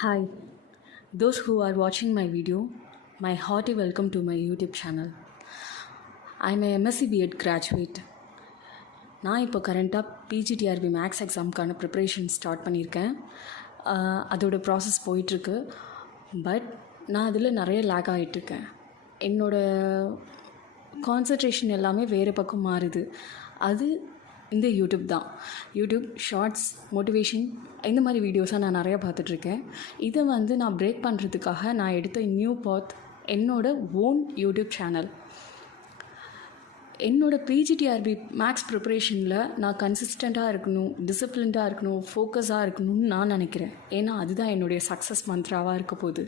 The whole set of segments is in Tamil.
Hi, those who are watching my video, my hearty welcome to my YouTube channel. I'm a MSc B.Ed graduate. நான் இப்போ கரண்ட்டாக பிஜிடிஆர்பி மேக்ஸ் எக்ஸாமுக்கான ப்ரிப்ரேஷன் ஸ்டார்ட் பண்ணியிருக்கேன். அதோட ப்ராசஸ் போயிட்டுருக்கு. பட் நான் அதில் நிறைய லேக் ஆகிட்டுருக்கேன். என்னோடய கான்சன்ட்ரேஷன் எல்லாமே வேறு பக்கம் மாறுது. அது இந்த யூடியூப் தான். யூடியூப் ஷார்ட்ஸ், மோட்டிவேஷன் இந்த மாதிரி வீடியோஸாக நான் நிறையா பார்த்துட்ருக்கேன். இதை நான் பிரேக் பண்ணுறதுக்காக நான் எடுத்த நியூ பாத் என்னோடய ஓன் யூடியூப் சேனல். என்னோடய பிஜிடிஆர்பி மேக்ஸ் ப்ரிப்ரேஷனில் நான் கன்சிஸ்டண்ட்டாக இருக்கணும், டிசிப்ளின்டாக இருக்கணும், ஃபோக்கஸாக இருக்கணும்னு நான் நினைக்கிறேன். ஏன்னா அதுதான் என்னுடைய சக்ஸஸ் மந்த்ராவாக இருக்க போகுது.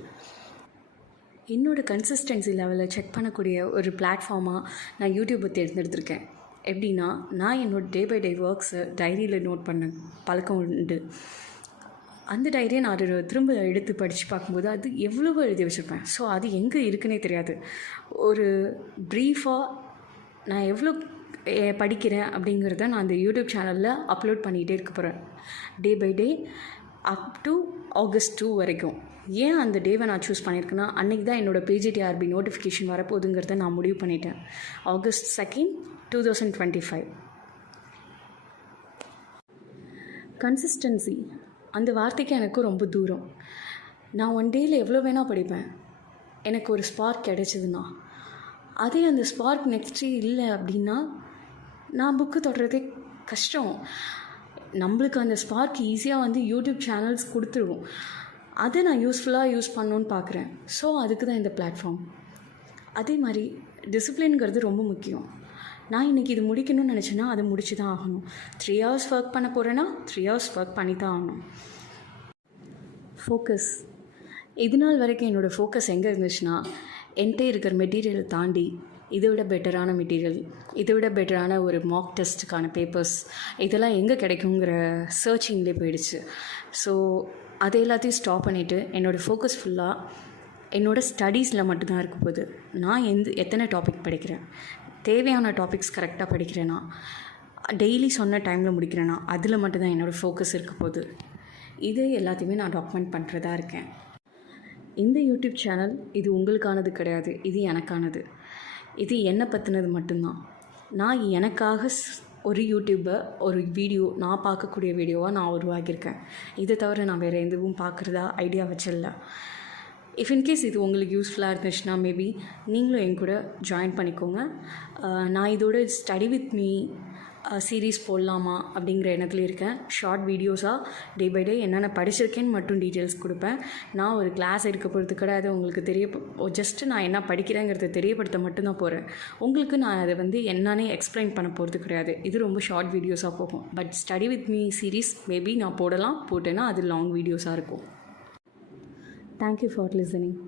என்னோடய கன்சிஸ்டன்சி லெவலை செக் பண்ணக்கூடிய ஒரு பிளாட்ஃபார்மாக நான் யூடியூப்பை தேர்ந்தெடுத்திருக்கேன். எப்படின்னா, நான் என்னோடய டே பை டே ஒர்க்ஸை டைரியில் நோட் பண்ண பழக்கம் உண்டு. அந்த டைரியை நான் திரும்ப எடுத்து படித்து பார்க்கும்போது அது எவ்வளவோ எழுதி வச்சுருப்பேன். ஸோ அது எங்கே இருக்குன்னே தெரியாது. ஒரு ப்ரீஃபாக நான் எவ்வளோ படிக்கிறேன் அப்படிங்கிறத நான் அந்த யூடியூப் சேனலில் அப்லோட் பண்ணிகிட்டே இருக்க போகிறேன். Day by day up to August 2 வரைக்கும். ஏன் அந்த டேவை நான் சூஸ் பண்ணியிருக்கேன்னா, அன்றைக்கி தான் என்னோடய பிஜிடிஆர்பி நோட்டிஃபிகேஷன் வரப்போகுதுங்கிறத நான் முடிவு பண்ணிட்டேன். August 2nd, 2025. கன்சிஸ்டன்சி அந்த வார்த்தைக்கு எனக்கு ரொம்ப தூரம். நான் ஒன் டேயில் எவ்வளோ வேணால் படிப்பேன். எனக்கு ஒரு ஸ்பார்க் கிடைச்சதுன்னா, அதே அந்த ஸ்பார்க் நெக்ஸ்ட் டே இல்லை அப்படின்னா நான் புக்கு தொடர்றதே கஷ்டம். நம்மளுக்கு அந்த ஸ்பார்க் ஈஸியாக யூடியூப் சேனல்ஸ் கொடுத்துருவோம். அதை நான் யூஸ்ஃபுல்லாக யூஸ் பண்ணணுன்னு பார்க்குறேன். ஸோ அதுக்கு தான் இந்த பிளாட்ஃபார்ம். அதே மாதிரி டிசிப்ளின்ங்கிறது ரொம்ப முக்கியம். நான் இன்றைக்கி இது முடிக்கணும்னு நினச்சேன்னா அதை முடிச்சு தான் ஆகணும். 3 hours ஒர்க் பண்ண போகிறேன்னா 3 hours ஒர்க் பண்ணி தான் ஆகணும். ஃபோக்கஸ். இது நாள் வரைக்கும் என்னோடய ஃபோக்கஸ் எங்கே இருந்துச்சுன்னா, என்கிட்ட இருக்கிற மெட்டீரியலை தாண்டி இதை விட பெட்டரான மெட்டீரியல், இதை விட பெட்டரான ஒரு மாக் டெஸ்ட்டுக்கான பேப்பர்ஸ் இதெல்லாம் எங்கே கிடைக்குங்கிற சர்ச்சிங்லேயே போயிடுச்சு. ஸோ அதை எல்லாத்தையும் ஸ்டாப் பண்ணிவிட்டு என்னோடய ஃபோக்கஸ் ஃபுல்லாக என்னோடய ஸ்டடீஸில் மட்டும்தான் இருக்க போகுது. நான் எத்தனை டாபிக் படிக்கிறேன், தேவையான டாபிக்ஸ் கரெக்டாக படிக்கிறேன்னா, டெய்லி சொன்ன டைமில் முடிக்கிறேன்னா, அதில் மட்டும்தான் என்னோடய ஃபோக்கஸ் இருக்க போகுது. இது எல்லாத்தையுமே நான் டாக்குமெண்ட் பண்ணுறதா இருக்கேன். இந்த யூடியூப் சேனல் இது உங்களுக்கானது கிடையாது, இது எனக்கானது. இது என்னை பற்றினது மட்டும்தான். நான் எனக்காக ஒரு யூடியூப்பை ஒரு வீடியோ நான் பார்க்கக்கூடிய வீடியோவாக நான் உருவாக்கியிருக்கேன். இதை தவிர நான் வேறு எதுவும் பார்க்குறதா ஐடியா வச்சிடல. இஃப் இன்கேஸ் இது உங்களுக்கு யூஸ்ஃபுல்லாக இருந்துச்சுன்னா மேபி நீங்களும் என் கூட ஜாயின் பண்ணிக்கோங்க. நான் இதோட ஸ்டடி வித் மீ சீரீஸ் போடலாமா அப்படிங்கிற எண்ணத்தில் இருக்கேன். ஷார்ட் வீடியோஸாக டே பை டே என்னென்ன படிச்சிருக்கேன்னு மட்டும் டீட்டெயில்ஸ் கொடுப்பேன். நான் ஒரு கிளாஸ் எடுக்க போகிறது கிடையாது. உங்களுக்கு ஜஸ்ட்டு நான் என்ன படிக்கிறேங்கிறத தெரியப்படுத்த மட்டும்தான் போகிறேன். உங்களுக்கு நான் அதை என்னன்னே எக்ஸ்பிளைன் பண்ண போகிறது கிடையாது. இது ரொம்ப ஷார்ட் வீடியோஸாக போகும். But study with me series maybe நான் போட்டேன்னா அது லாங் வீடியோஸாக இருக்கும். Thank you for listening.